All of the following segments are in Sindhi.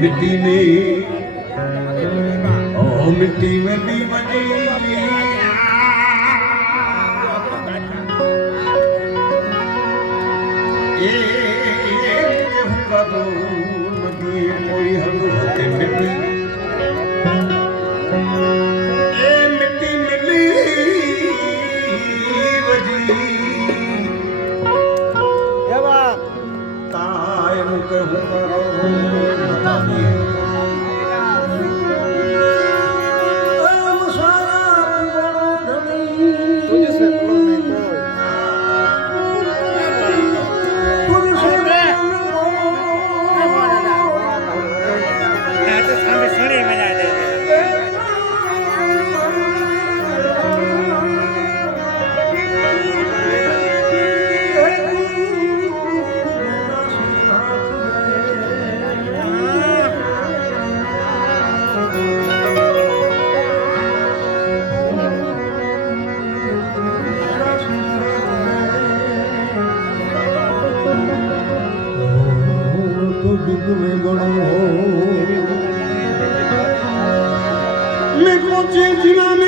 مٹی نے آرو پا او مٹی میں بھی منی You know Latinoamérica.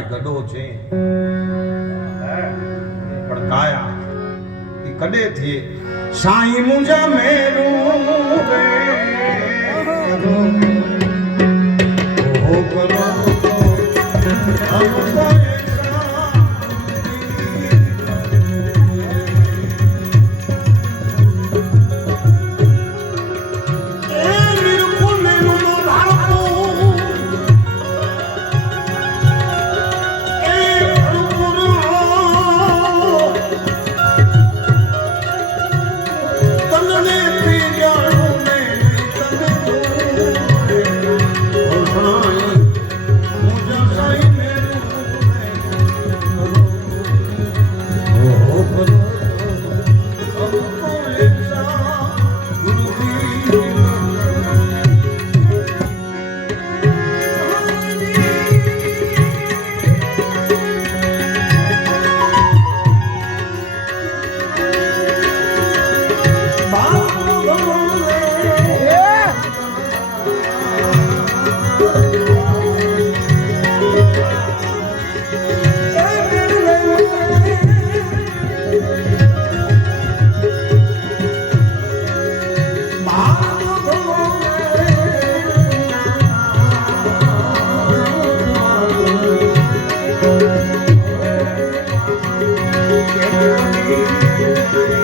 के गडो छे पड़काया कि कदे थिए साईं मुंजा मेरू वे हो करो तो अब Thank you.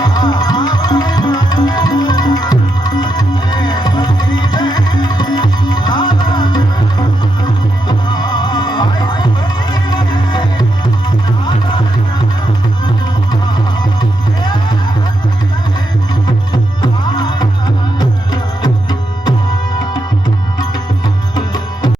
ah, ah.